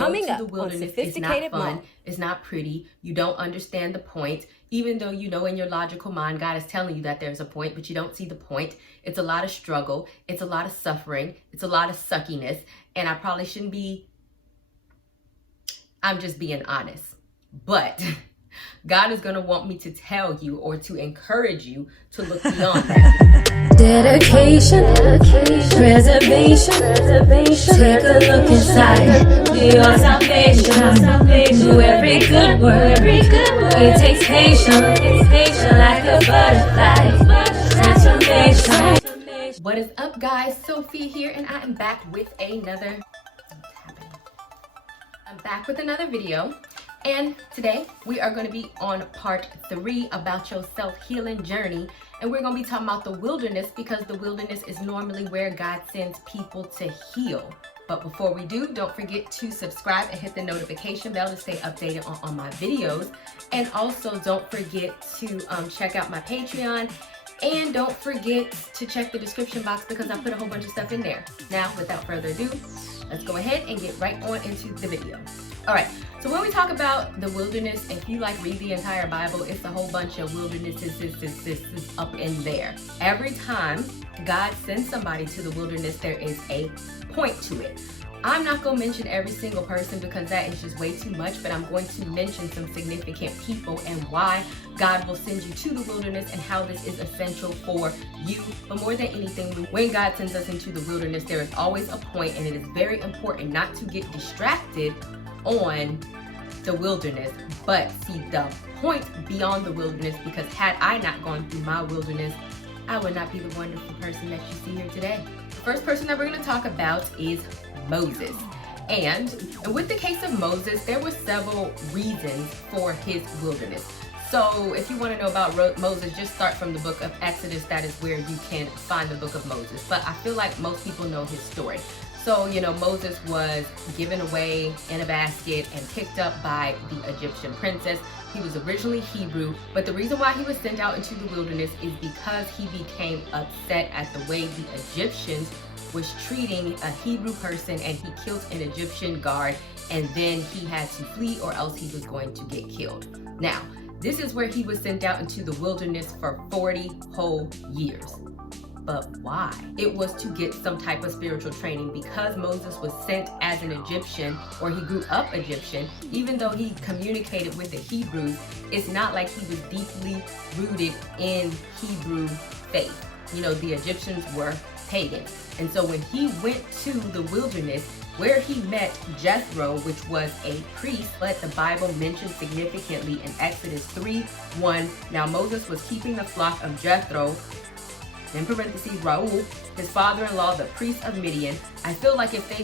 Coming up to the wilderness is not fun, it's not pretty, you don't understand the point, even though you know in your logical mind God is telling you that there's a point, but you don't see the point. It's a lot of struggle, it's a lot of suffering, it's a lot of suckiness, and I probably shouldn't be, I'm just being honest. But God is going to want me to tell you or to encourage you to look beyond that. Dedication, preservation, take a look inside your salvation. Do every good work, it takes patience, like a butterfly, transformation. What is up, guys? Sophie here, and I am back with another video. And today we are going to be on part 3 about your self-healing journey, and we're going to be talking about the wilderness, because the wilderness is normally where God sends people to heal. But before we do, don't forget to subscribe and hit the notification bell to stay updated on my videos. And also don't forget to check out my Patreon, and don't forget to check the description box because I put a whole bunch of stuff in there. Now, without further ado, let's go ahead and get right on into the video. All right, so when we talk about the wilderness, if you read the entire Bible, it's a whole bunch of wildernesses, this up in there. Every time God sends somebody to the wilderness, there is a point to it. I'm not going to mention every single person because that is just way too much, but I'm going to mention some significant people and why God will send you to the wilderness and how this is essential for you. But more than anything, when God sends us into the wilderness, there is always a point, and it is very important not to get distracted on the wilderness, but see the point beyond the wilderness, because had I not gone through my wilderness, I would not be the wonderful person that you see here today. The first person that we're going to talk about is Moses. And with the case of Moses, there were several reasons for his wilderness. So if you want to know about Moses, just start from the book of Exodus. That is where you can find the book of Moses. But I feel like most people know his story. So, Moses was given away in a basket and picked up by the Egyptian princess. He was originally Hebrew, but the reason why he was sent out into the wilderness is because he became upset at the way the Egyptians was treating a Hebrew person, and he killed an Egyptian guard, and then he had to flee or else he was going to get killed. Now, this is where he was sent out into the wilderness for 40 whole years. But why? It was to get some type of spiritual training, because Moses was sent as an Egyptian, or he grew up Egyptian. Even though he communicated with the Hebrews, it's not like he was deeply rooted in Hebrew faith. The Egyptians were pagans. And so when he went to the wilderness, where he met Jethro, which was a priest, but the Bible mentions significantly in Exodus 3:1. Now Moses was keeping the flock of Jethro, in parentheses, Raul, his father-in-law, the priest of Midian. I feel like if they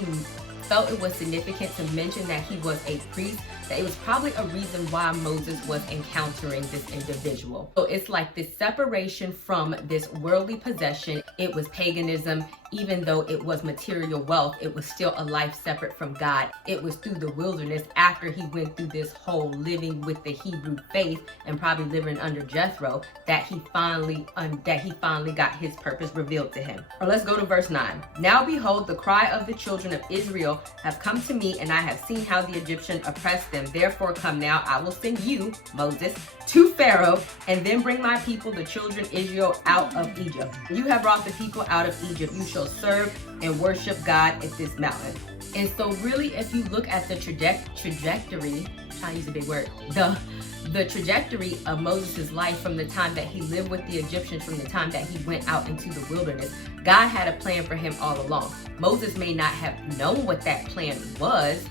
felt it was significant to mention that he was a priest, that it was probably a reason why Moses was encountering this individual. So it's like this separation from this worldly possession. It was paganism. Even though it was material wealth, it was still a life separate from God. It was through the wilderness, after he went through this whole living with the Hebrew faith and probably living under Jethro, that he finally got his purpose revealed to him. Or let's go to verse 9. Now behold, the cry of the children of Israel have come to me, and I have seen how the Egyptian oppressed them. Therefore come now, I will send you, Moses, to Pharaoh, and then bring my people, the children Israel, out of Egypt. You have brought the people out of Egypt. You shall serve and worship God at this mountain. And so really, if you look at the trajectory, I'm trying to use a big word, the trajectory of Moses' life from the time that he lived with the Egyptians, from the time that he went out into the wilderness, God had a plan for him all along. Moses may not have known what that plan was,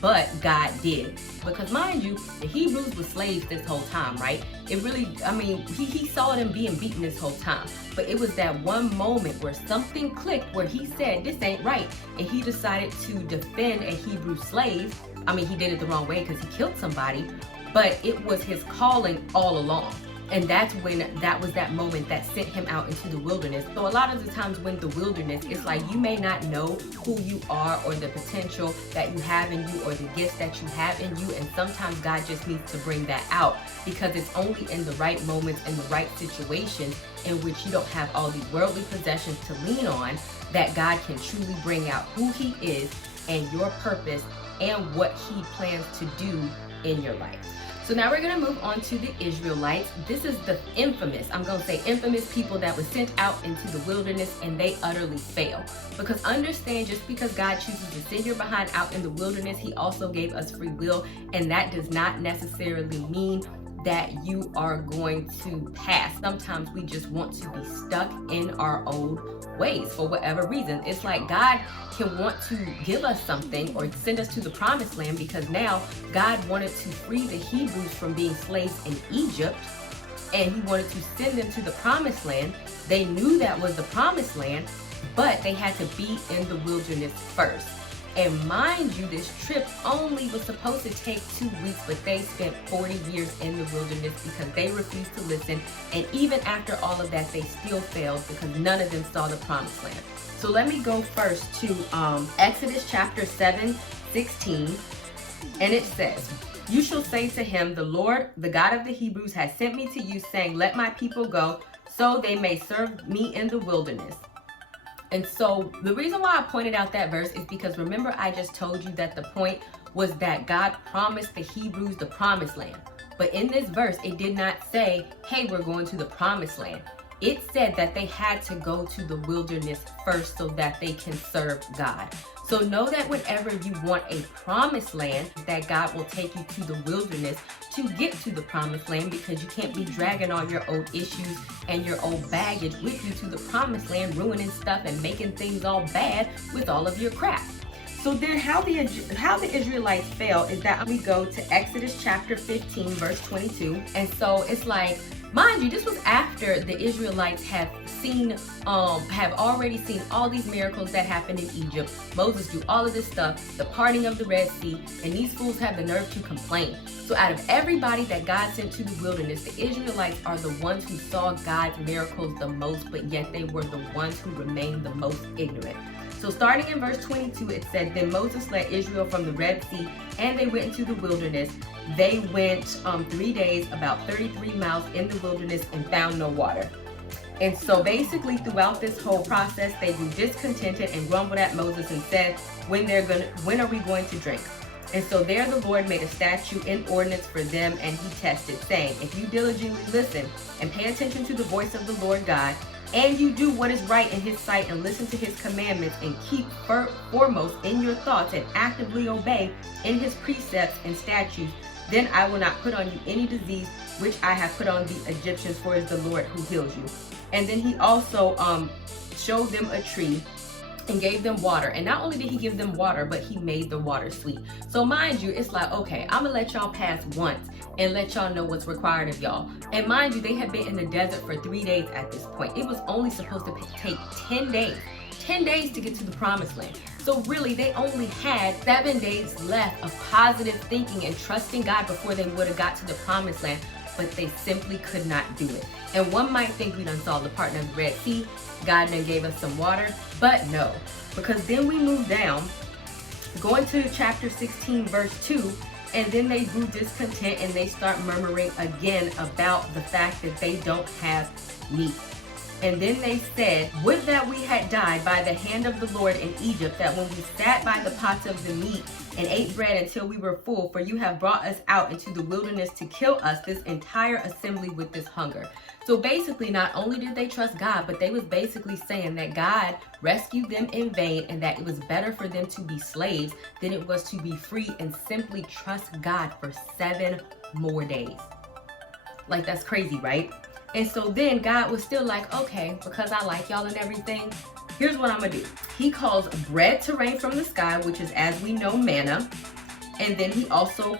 but God did. Because mind you, the Hebrews were slaves this whole time, right? It really, he saw them being beaten this whole time. But it was that one moment where something clicked, where he said, this ain't right. And he decided to defend a Hebrew slave. He did it the wrong way because he killed somebody, but it was his calling all along. And that's when that was that moment that sent him out into the wilderness. So a lot of the times when the wilderness, it's like you may not know who you are or the potential that you have in you or the gifts that you have in you. And sometimes God just needs to bring that out, because it's only in the right moments and the right situations in which you don't have all these worldly possessions to lean on that God can truly bring out who he is and your purpose and what he plans to do in your life. So now we're going to move on to the Israelites. This is the infamous, I'm going to say infamous people that were sent out into the wilderness and they utterly fail. Because understand, just because God chooses to send your behind out in the wilderness, he also gave us free will, and that does not necessarily mean that you are going to pass. Sometimes we just want to be stuck in our old ways for whatever reason. It's like God can want to give us something or send us to the promised land, because now God wanted to free the Hebrews from being slaves in Egypt, and he wanted to send them to the promised land. They knew that was the promised land, but they had to be in the wilderness first. And mind you, this trip only was supposed to take 2 weeks, but they spent 40 years in the wilderness because they refused to listen. And even after all of that, they still failed because none of them saw the promised land. So let me go first to Exodus chapter 7:16. And it says, "You shall say to him, the Lord, the God of the Hebrews, has sent me to you, saying, let my people go, so they may serve me in the wilderness." And so the reason why I pointed out that verse is because remember I just told you that the point was that God promised the Hebrews the promised land. But in this verse, it did not say, hey, we're going to the promised land. It said that they had to go to the wilderness first so that they can serve God. So know that whenever you want a promised land, that God will take you to the wilderness to get to the promised land, because you can't be dragging all your old issues and your old baggage with you to the promised land, ruining stuff and making things all bad with all of your crap. So then how the Israelites fail is that we go to Exodus chapter 15 verse 22. And so it's like, mind you, this was after the Israelites have already seen all these miracles that happened in Egypt. Moses do all of this stuff, the parting of the Red Sea, and these fools have the nerve to complain. So out of everybody that God sent to the wilderness, the Israelites are the ones who saw God's miracles the most, but yet they were the ones who remained the most ignorant. So starting in verse 22, it said, "Then Moses led Israel from the Red Sea, and they went into the wilderness. They went 3 days, about 33 miles in the wilderness, and found no water." And so basically throughout this whole process, they grew discontented and grumbled at Moses and said, when are we going to drink? And so there the Lord made a statute in ordinance for them, and he tested, saying, if you diligently listen and pay attention to the voice of the Lord God, and you do what is right in his sight and listen to his commandments and keep foremost in your thoughts and actively obey in his precepts and statutes, then I will not put on you any disease which I have put on the Egyptians, for it is the Lord who heals you. And then he also showed them a tree and gave them water. And not only did he give them water, but he made the water sweet. So mind you, it's like, okay, I'm gonna let y'all pass once and let y'all know what's required of y'all. And mind you, they had been in the desert for 3 days at this point. It was only supposed to take 10 days to get to the promised land. So really, they only had 7 days left of positive thinking and trusting God before they would have got to the promised land, but they simply could not do it. And one might think we done saw the parting of the Red Sea, God then gave us some water, but no, because then we move down, going to chapter 16 verse 2, and then they grew discontent and they start murmuring again about the fact that they don't have meat. And then they said, would that we had died by the hand of the Lord in Egypt, that when we sat by the pots of the meat and ate bread until we were full, for you have brought us out into the wilderness to kill us, this entire assembly, with this hunger. So basically, not only did they trust God, but they was basically saying that God rescued them in vain and that it was better for them to be slaves than it was to be free and simply trust God for 7 more days. Like, that's crazy, right? And so then God was still like, okay, because I like y'all and everything, here's what I'm gonna do. He calls bread to rain from the sky, which is, as we know, manna. And then he also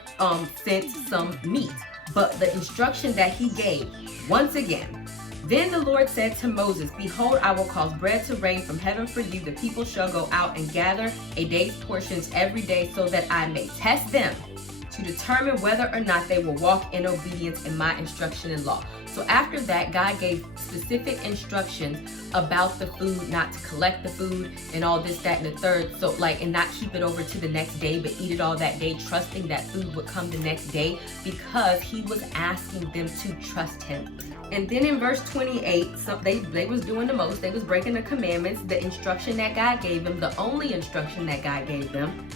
sent some meat. But the instruction that he gave, once again, then the Lord said to Moses, behold, I will cause bread to rain from heaven for you. The people shall go out and gather a day's portions every day, so that I may test them to determine whether or not they will walk in obedience in my instruction and law. So after that, God gave specific instructions about the food, not to collect the food and all this, that, and the third. So and not keep it over to the next day, but eat it all that day, trusting that food would come the next day, because he was asking them to trust him. And then in verse 28, so they was doing the most. They was breaking the commandments, the instruction that God gave them, the only instruction that God gave them.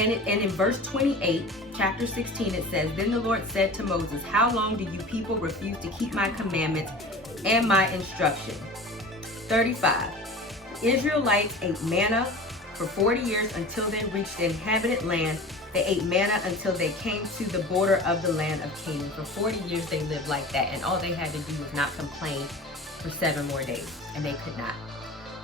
And in verse 28, chapter 16, it says, "Then the Lord said to Moses, how long do you people refuse to keep my commandments and my instruction?" 35. Israelites ate manna for 40 years until they reached the inhabited land. They ate manna until they came to the border of the land of Canaan. For 40 years they lived like that, and all they had to do was not complain for 7 more days, and they could not.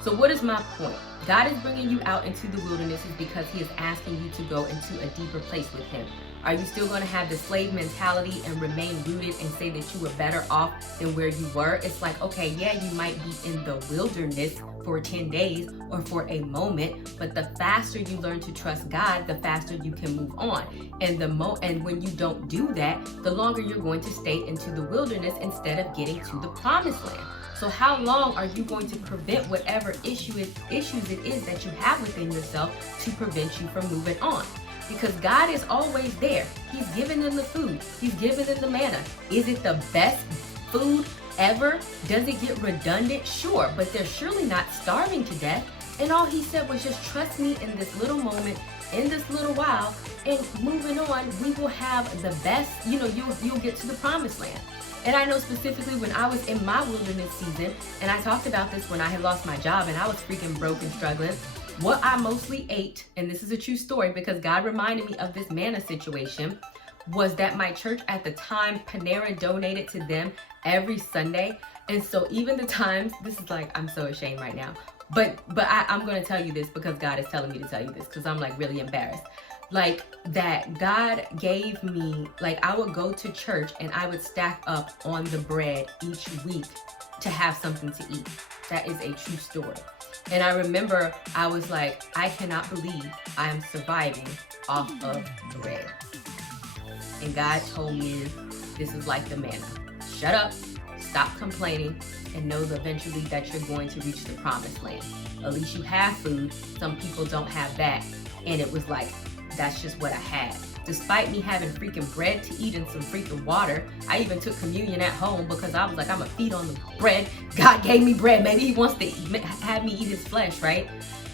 So what is my point? God is bringing you out into the wilderness is because he is asking you to go into a deeper place with him. Are you still going to have the slave mentality and remain rooted and say that you were better off than where you were? It's like, okay, yeah, you might be in the wilderness for 10 days or for a moment, but the faster you learn to trust God, the faster you can move on. And when you don't do that, the longer you're going to stay into the wilderness instead of getting to the promised land. So how long are you going to prevent whatever issues it is that you have within yourself to prevent you from moving on? Because God is always there. He's giving them the food. He's giving them the manna. Is it the best food ever? Does it get redundant? Sure, but they're surely not starving to death. And all he said was just trust me in this little moment, in this little while, and moving on, we will have the best, you'll get to the promised land. And I know specifically when I was in my wilderness season, and I talked about this when I had lost my job and I was freaking broke and struggling, what I mostly ate, and this is a true story because God reminded me of this manna situation, was that my church at the time, Panera donated to them every Sunday. And so even the times, this is like, I'm so ashamed right now, but I'm going to tell you this because God is telling me to tell you this because I'm like really embarrassed. Like that God gave me, like I would go to church and I would stack up on the bread each week to have something to eat. That is a true story. And I remember I was like, I cannot believe I am surviving off of bread. And God told me this is like the manna. Shut up, stop complaining, and know that eventually that you're going to reach the promised land. At least you have food. Some people don't have that. And it was like, that's just what I had. Despite me having freaking bread to eat and some freaking water, I even took communion at home because I was like, I'm gonna feed on the bread. God gave me bread. Maybe he wants to have me eat his flesh, right?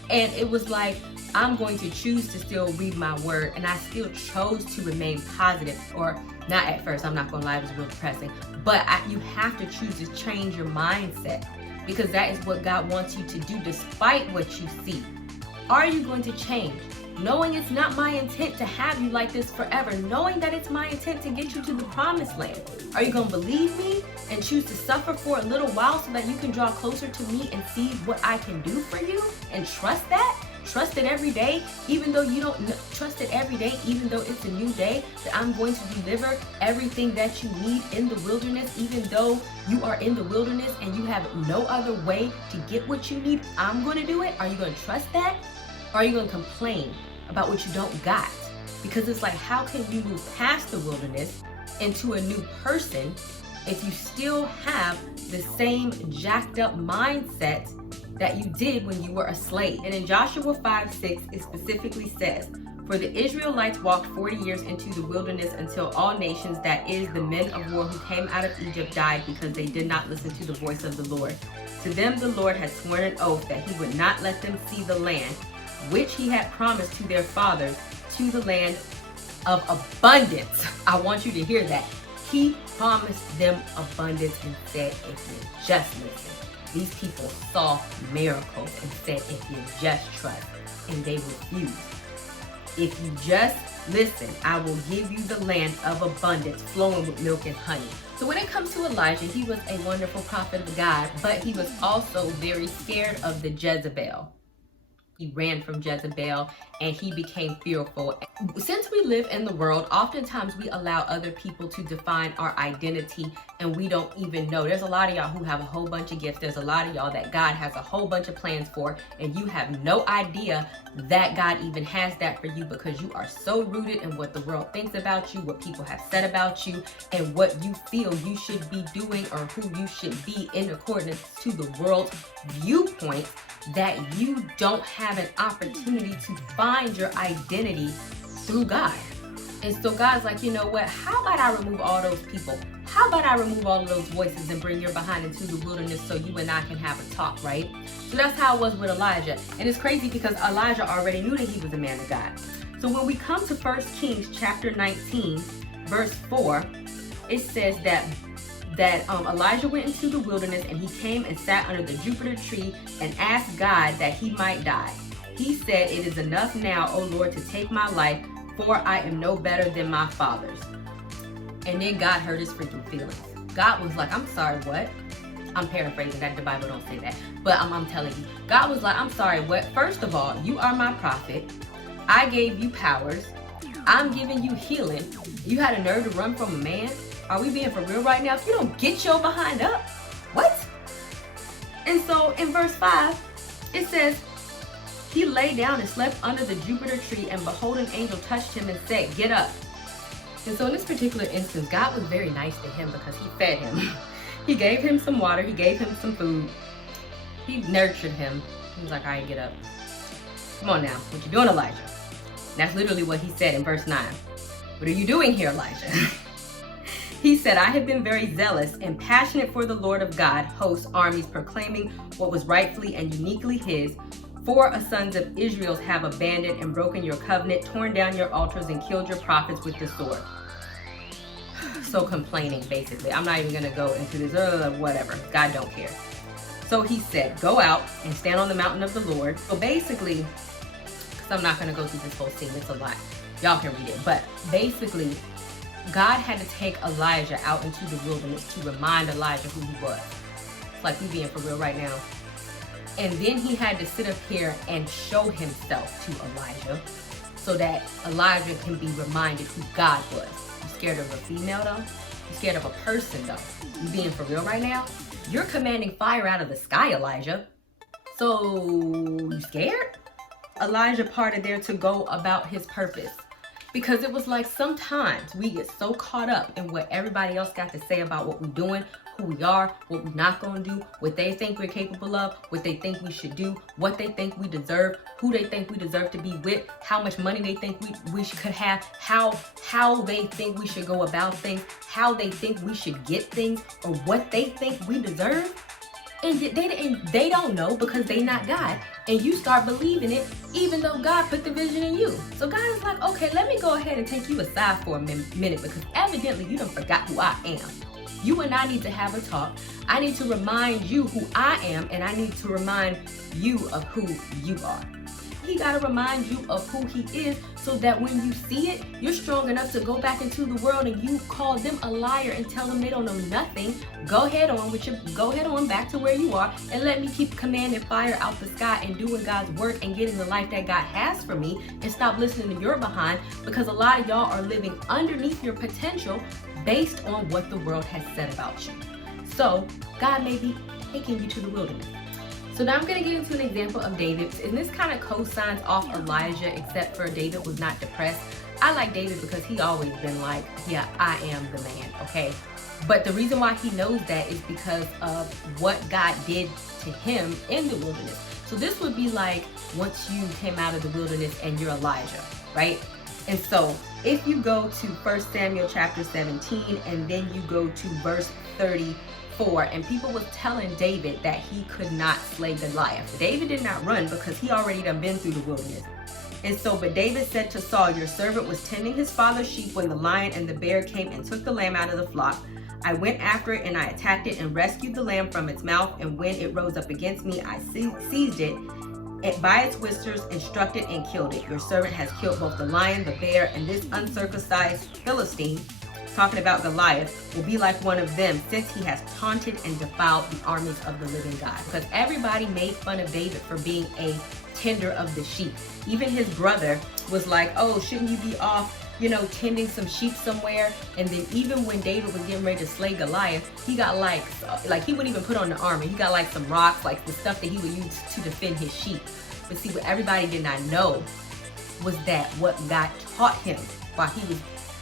And it was like, I'm going to choose to still read my word, and I still chose to remain positive, or not at first, I'm not gonna lie, it was real depressing, but you have to choose to change your mindset because that is what God wants you to do despite what you see. Are you going to change? Knowing it's not my intent to have you like this forever, knowing that it's my intent to get you to the promised land. Are you going to believe me and choose to suffer for a little while so that you can draw closer to me and see what I can do for you and trust that? Trust it every day, even though you don't trust it every day, even though it's a new day, that I'm going to deliver everything that you need in the wilderness, even though you are in the wilderness and you have no other way to get what you need. I'm going to do it. Are you going to trust that? Or are you going to complain about what you don't got? Because it's like, how can you move past the wilderness into a new person if you still have the same jacked up mindset that you did when you were a slave? And in Joshua 5:6, it specifically says, "For the Israelites walked 40 years into the wilderness until all nations, that is, the men of war who came out of Egypt, died because they did not listen to the voice of the Lord. To them the Lord had sworn an oath that he would not let them see the land which he had promised to their fathers, to the land of abundance." I want you to hear that. He promised them abundance and said, if you just listen. These people saw miracles and said, if you just trust, and they refused. If you just listen, I will give you the land of abundance flowing with milk and honey. So when it comes to Elijah, he was a wonderful prophet of God, but he was also very scared of the Jezebel. He ran from Jezebel and he became fearful. Since we live in the world, oftentimes we allow other people to define our identity and we don't even know. There's a lot of y'all who have a whole bunch of gifts. There's a lot of y'all that God has a whole bunch of plans for, and you have no idea that God even has that for you because you are so rooted in what the world thinks about you, what people have said about you, and what you feel you should be doing or who you should be in accordance to the world's viewpoint, that you don't have an opportunity to find your identity through God. And so God's like, you know what? How about I remove all those people? How about I remove all of those voices and bring your behind into the wilderness so you and I can have a talk, right? So that's how it was with Elijah. And it's crazy because Elijah already knew that he was a man of God. So when we come to 1 Kings chapter 19, verse 4, it says that Elijah went into the wilderness and he came and sat under the juniper tree and asked God that he might die. He said, "It is enough now, O Lord, to take my life, for I am no better than my fathers." And then God hurt his freaking feelings. God was like, "I'm sorry, what?" I'm paraphrasing that, the Bible don't say that, but I'm telling you. God was like, "I'm sorry, what? First of all, you are my prophet. I gave you powers. I'm giving you healing. You had a nerve to run from a man? Are we being for real right now? If you don't get your behind up, what?" And so in verse 5, it says, "He lay down and slept under the juniper tree, and behold, an angel touched him and said, 'Get up.'" And so in this particular instance, God was very nice to him because he fed him. He gave him some water. He gave him some food. He nurtured him. He was like, "All right, get up. Come on now. What you doing, Elijah?" And that's literally what he said in verse 9. "What are you doing here, Elijah?" He said, "I have been very zealous and passionate for the Lord of God, hosts, armies, proclaiming what was rightfully and uniquely his. 4 sons of Israel have abandoned and broken your covenant, torn down your altars, and killed your prophets with the sword." So complaining, basically. I'm not even going to go into this, whatever. God don't care. So he said, "Go out and stand on the mountain of the Lord." So basically, because I'm not going to go through this whole scene, it's a lot. Y'all can read it. But basically, God had to take Elijah out into the wilderness to remind Elijah who he was. It's like we being for real right now. And then he had to sit up here and show himself to Elijah so that Elijah can be reminded who God was. You scared of a female though? You scared of a person though? You being for real right now? You're commanding fire out of the sky, Elijah. So you scared? Elijah parted there to go about his purpose. Because it was like sometimes we get so caught up in what everybody else got to say about what we're doing, who we are, what we're not going to do, what they think we're capable of, what they think we should do, what they think we deserve, who they think we deserve to be with, how much money they think we could have, how they think we should go about things, how they think we should get things, or what they think we deserve. And they don't know because they not God. And you start believing it even though God put the vision in you. So God is like, "Okay, let me go ahead and take you aside for a minute because evidently you done forgot who I am. You and I need to have a talk. I need to remind you who I am, and I need to remind you of who you are." He got to remind you of who he is so that when you see it, you're strong enough to go back into the world and you call them a liar and tell them they don't know nothing. Go ahead on back to where you are and let me keep commanding fire out the sky and doing God's work and getting the life that God has for me, and stop listening to your behind, because a lot of y'all are living underneath your potential based on what the world has said about you. So God may be taking you to the wilderness. So now I'm going to get into an example of David, and this kind of co-signs off Elijah, except for David was not depressed. I like David because he always been like, "Yeah, I am the man," okay? But the reason why he knows that is because of what God did to him in the wilderness. So this would be like once you came out of the wilderness and you're Elijah, right? And so if you go to 1 Samuel chapter 17 and then you go to verse 34, and people was telling David that he could not slay Goliath. David did not run because he already done been through the wilderness. And so, but David said to Saul, "Your servant was tending his father's sheep when the lion and the bear came and took the lamb out of the flock. I went after it and I attacked it and rescued the lamb from its mouth. And when it rose up against me, I seized it by its whiskers and struck it and killed it. Your servant has killed both the lion, the bear, and this uncircumcised Philistine," talking about Goliath, "will be like one of them, since he has taunted and defiled the armies of the living God." Because everybody made fun of David for being a tender of the sheep. Even his brother was like, "Oh, shouldn't you be off, tending some sheep somewhere?" And then even when David was getting ready to slay Goliath, he got like he wouldn't even put on the armor. He got like some rocks, like the stuff that he would use to defend his sheep. But see, what everybody did not know was that what God taught him while he was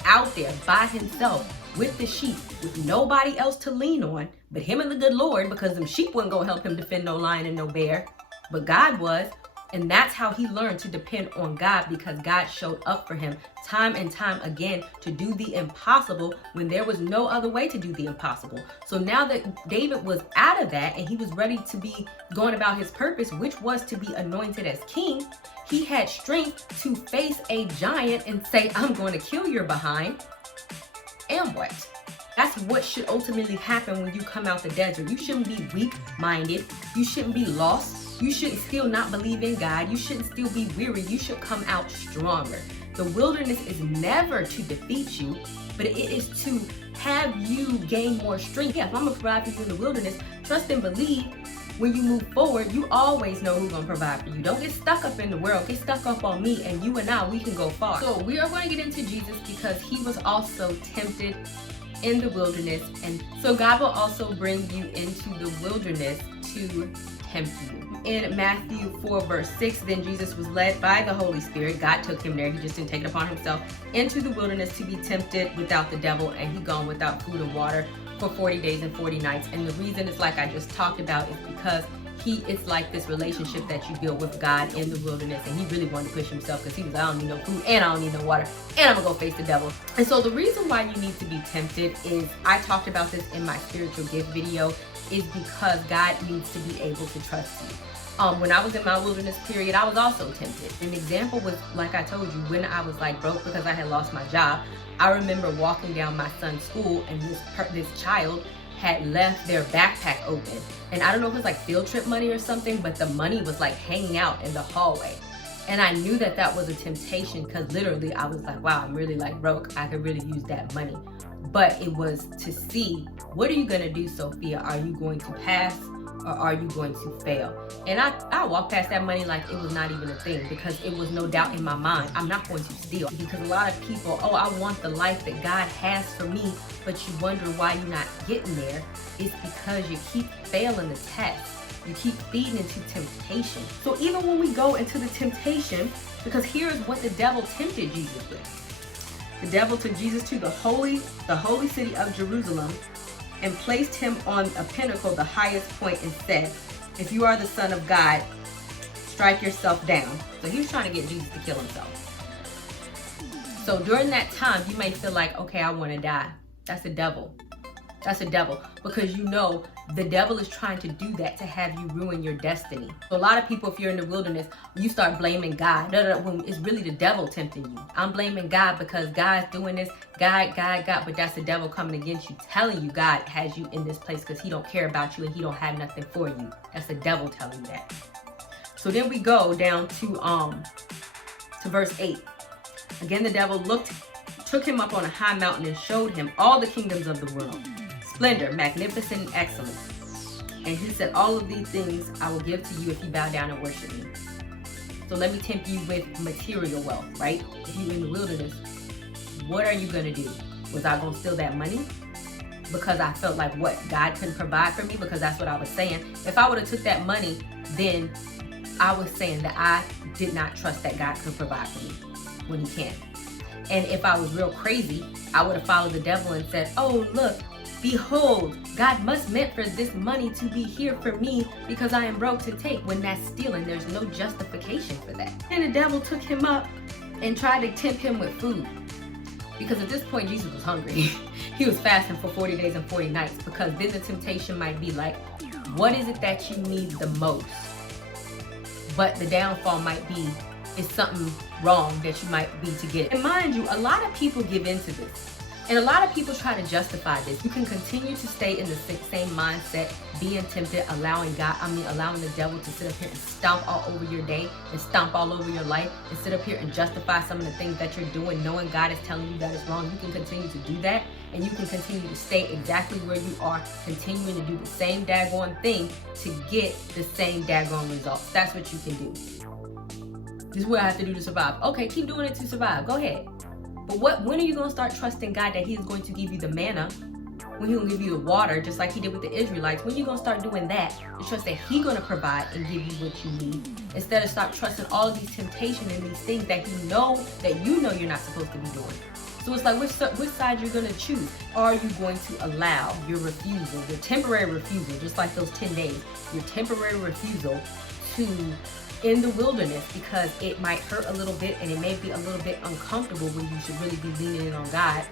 out there by himself with the sheep, with nobody else to lean on but him and the good Lord, because them sheep wasn't gonna help him defend no lion and no bear, but God was. And that's how he learned to depend on God, because God showed up for him time and time again to do the impossible when there was no other way to do the impossible. So now that David was out of that and he was ready to be going about his purpose, which was to be anointed as king, he had strength to face a giant and say, I'm going to kill your behind. And what? That's what should ultimately happen when you come out the desert. You shouldn't be weak-minded. You shouldn't be lost. You shouldn't still not believe in God. You shouldn't still be weary. You should come out stronger. The wilderness is never to defeat you, but it is to have you gain more strength. Yeah, if I'm going to provide for you in the wilderness, trust and believe when you move forward, you always know who's going to provide for you. Don't get stuck up in the world. Get stuck up on me, and you and I, we can go far. So we are going to get into Jesus because he was also tempted in the wilderness. And so God will also bring you into the wilderness to tempt you. In Matthew 4 verse 6, then Jesus was led by the Holy Spirit. God took him there. He just didn't take it upon himself, into the wilderness to be tempted without the devil. And he gone without food and water for 40 days and 40 nights. And the reason it's like I just talked about is because it's like this relationship that you build with God in the wilderness. And he really wanted to push himself because he was, I don't need no food and I don't need no water and I'm gonna go face the devil. And so the reason why you need to be tempted is, I talked about this in my spiritual gift video, is because God needs to be able to trust you. When I was in my wilderness period, I was also tempted. An example was, like I told you, when I was like broke because I had lost my job. I remember walking down my son's school and this child had left their backpack open. And I don't know if it was like field trip money or something, but the money was like hanging out in the hallway. And I knew that that was a temptation because literally I was like, wow, I'm really like broke. I could really use that money. But it was to see, what are you gonna do, Sophia? Are you going to pass or are you going to fail? And I walked past that money like it was not even a thing, because it was no doubt in my mind, I'm not going to steal. Because a lot of people, oh, I want the life that God has for me, but you wonder why you're not getting there. It's because you keep failing the test. You keep feeding into temptation. So even when we go into the temptation, because here's what the devil tempted Jesus with. The devil took Jesus to the holy city of Jerusalem and placed him on a pinnacle, the highest point, and said, if you are the Son of God, strike yourself down. So he was trying to get Jesus to kill himself. So during that time, you may feel like, okay, I want to die. That's the devil. That's the devil. Because you know the devil is trying to do that to have you ruin your destiny. So a lot of people, if you're in the wilderness, you start blaming God. When it's really the devil tempting you. I'm blaming God because God's doing this. God. But that's the devil coming against you, telling you God has you in this place because he don't care about you and he don't have nothing for you. That's the devil telling you that. So then we go down to verse 8. Again, the devil took him up on a high mountain and showed him all the kingdoms of the world. Splendor, magnificent, and excellence. And he said, all of these things I will give to you if you bow down and worship me. So let me tempt you with material wealth, right? If you're in the wilderness, what are you going to do? Was I going to steal that money? Because I felt like what? God couldn't provide for me? Because that's what I was saying. If I would have took that money, then I was saying that I did not trust that God could provide for me when he can. And if I was real crazy, I would have followed the devil and said, oh, look, behold, God must meant for this money to be here for me because I am broke to take. When that's stealing, there's no justification for that. And the devil took him up and tried to tempt him with food. Because at this point, Jesus was hungry. He was fasting for 40 days and 40 nights, because then the temptation might be like, what is it that you need the most? But the downfall might be, is something wrong that you might be to get. And mind you, a lot of people give into this. And a lot of people try to justify this. You can continue to stay in the same mindset, being tempted, allowing the devil to sit up here and stomp all over your day and stomp all over your life, and sit up here and justify some of the things that you're doing, knowing God is telling you that it's wrong. You can continue to do that, and you can continue to stay exactly where you are, continuing to do the same daggone thing to get the same daggone results. That's what you can do. This is what I have to do to survive. Okay, keep doing it to survive. Go ahead. But when are you going to start trusting God that he is going to give you the manna, when he will give you the water, just like he did with the Israelites? When are you going to start doing that and trust that he's going to provide and give you what you need, instead of start trusting all of these temptations and these things that you know you're not supposed to be doing? So it's like, which side you're going to choose? Are you going to allow your refusal, your temporary refusal, just like those 10 days, your temporary refusal to in the wilderness, because it might hurt a little bit and it may be a little bit uncomfortable when you should really be leaning in on God?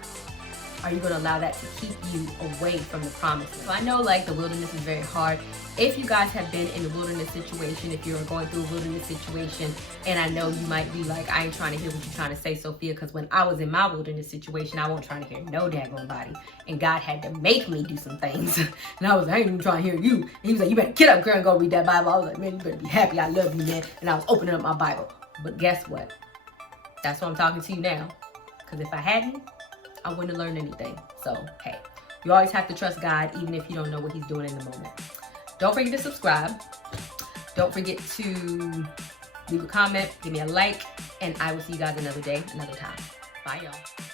Are you going to allow that to keep you away from the promise? So I know like the wilderness is very hard. If you guys have been in a wilderness situation, if you're going through a wilderness situation, and I know you might be like, I ain't trying to hear what you're trying to say, Sophia, because when I was in my wilderness situation, I wasn't trying to hear no daggone body. And God had to make me do some things. And I was like, I ain't even trying to hear you. And he was like, you better get up, girl, and go read that Bible. I was like, man, you better be happy. I love you, man. And I was opening up my Bible. But guess what? That's why I'm talking to you now. Because if I hadn't, I wouldn't have learned anything. So, hey, you always have to trust God, even if you don't know what he's doing in the moment. Don't forget to subscribe. Don't forget to leave a comment, give me a like, and I will see you guys another day, another time. Bye, y'all.